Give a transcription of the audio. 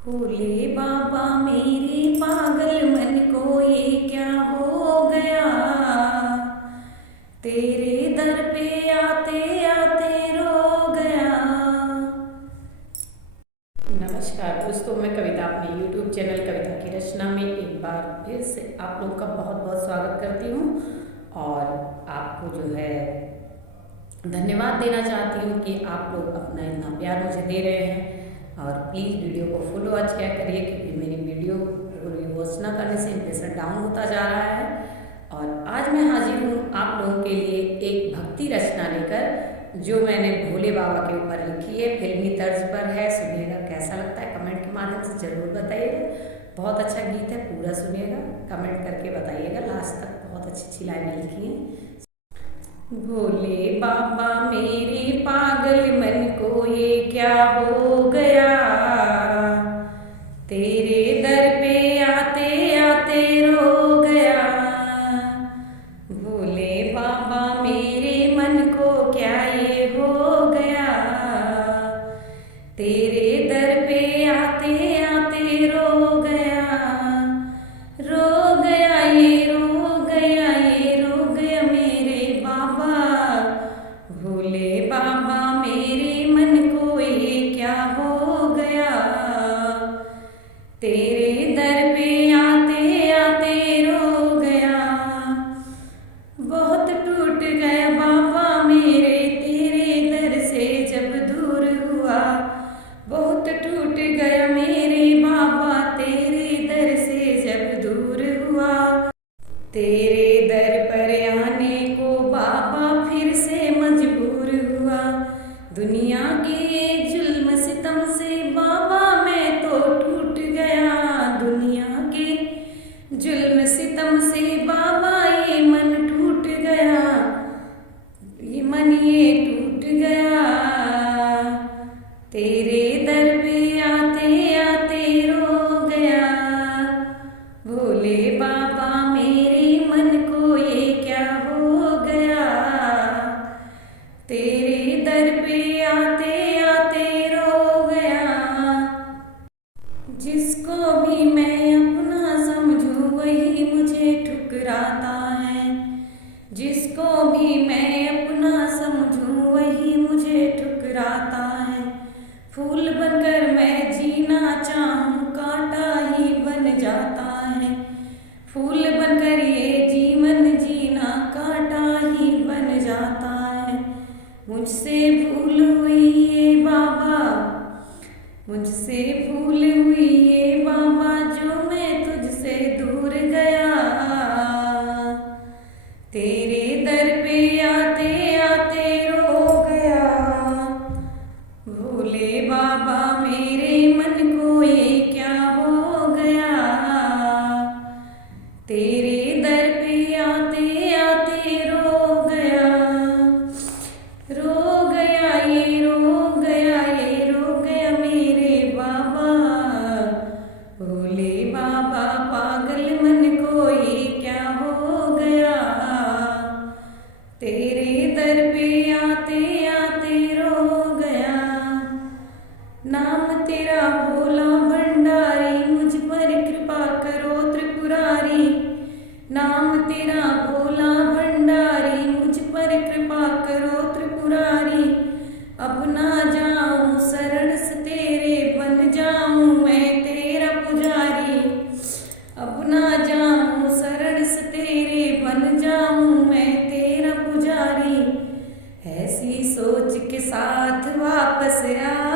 भोले बाबा मेरे पागल मन को ये क्या हो गया। तेरे दर पे आते आते रो गया। नमस्कार दोस्तों, मैं कविता अपने YouTube चैनल कविता की रचना में एक बार फिर से आप लोगों का बहुत बहुत स्वागत करती हूँ और आपको जो है धन्यवाद देना चाहती हूँ कि आप लोग अपना इतना प्यार मुझे दे रहे हैं। और प्लीज़ वीडियो को फुल वॉच किया करिए क्योंकि मेरी वीडियो को वॉच ना करने से इंप्रेशन डाउन होता जा रहा है। और आज मैं हाजिर हूँ आप लोगों के लिए एक भक्ति रचना लेकर जो मैंने भोले बाबा के ऊपर लिखी है। फिल्मी तर्ज पर है, सुनिएगा कैसा लगता है कमेंट के माध्यम से ज़रूर बताइएगा। बहुत अच्छा गीत है, पूरा सुनिएगा, कमेंट करके बताइएगा। लास्ट तक बहुत अच्छी अच्छी लाइनें लिखी हैं। भोले बाबा मेरे पागल मन को ये क्या हो गया। तेरे दर पे आते आते रो गया। भोले बाबा मेरे मन को क्या ये हो गया। तेरे दर पे आते आते रो गया। रो गया ये रो गया ये रो गया मेरे बाबा। भोले बाबा मेरे मन को ये क्या हो गया। तेरे दर पे आते आते रो गया। बहुत टूट गया बाबा मेरे तेरे दर से जब दूर हुआ। बहुत टूट गया मेरे बाबा तेरे दर से जब दूर हुआ। तेरे दर पर आने को बाबा फिर से मजबूर हुआ। दुनिया के जुल्म सितम से बाबा मैं तो टूट गया। दुनिया के जुल्म सितम से बाबा ये मन टूट गया। ये मन ये टूट गया। तेरे दर पे आते आते रो गया। भोले बाबा मेरे मन को ये क्या हो गया। तेरे दर पे आते आते रो गया। जिसको भी मैं अपना समझूं वही मुझे ठुकराता है। जिसको भी मैं अपना समझूं वही मुझे ठुकराता है। फूल बनकर मैं जीना चाहूं कांटा ही बन जाता है। फूल बनकर ये जीवन जीना कांटा ही बन जाता है। मुझसे भूल हुई ये बाबा, मुझसे भूल हुई ये बाबा जो मैं तुझसे दूर गया। तेरे दर पे आते आते रो गया। भोले बाबा मेरे मन को ये क्या हो गया। तेरे दर पे आते आते रो गया। रो गया ये रो गया ये रो गया मेरे बाबा। भोले बाबा पागल मन को ये क्या हो गया। तेरे दर पे आते आते रो गया। नाम तेरा भोला भंडारी मुझ पर कृपा करो त्रिपुरारी। नाम तेरा भोला भंडारी मुझ पर कृपा करो त्रिपुरारी। अब ना जाऊं शरण से तेरे बन जाऊं मैं तेरा पुजारी। अब ना जाऊं शरण से तेरे बन जाऊं मैं तेरा पुजारी। ऐसी सोच के साथ वापस आ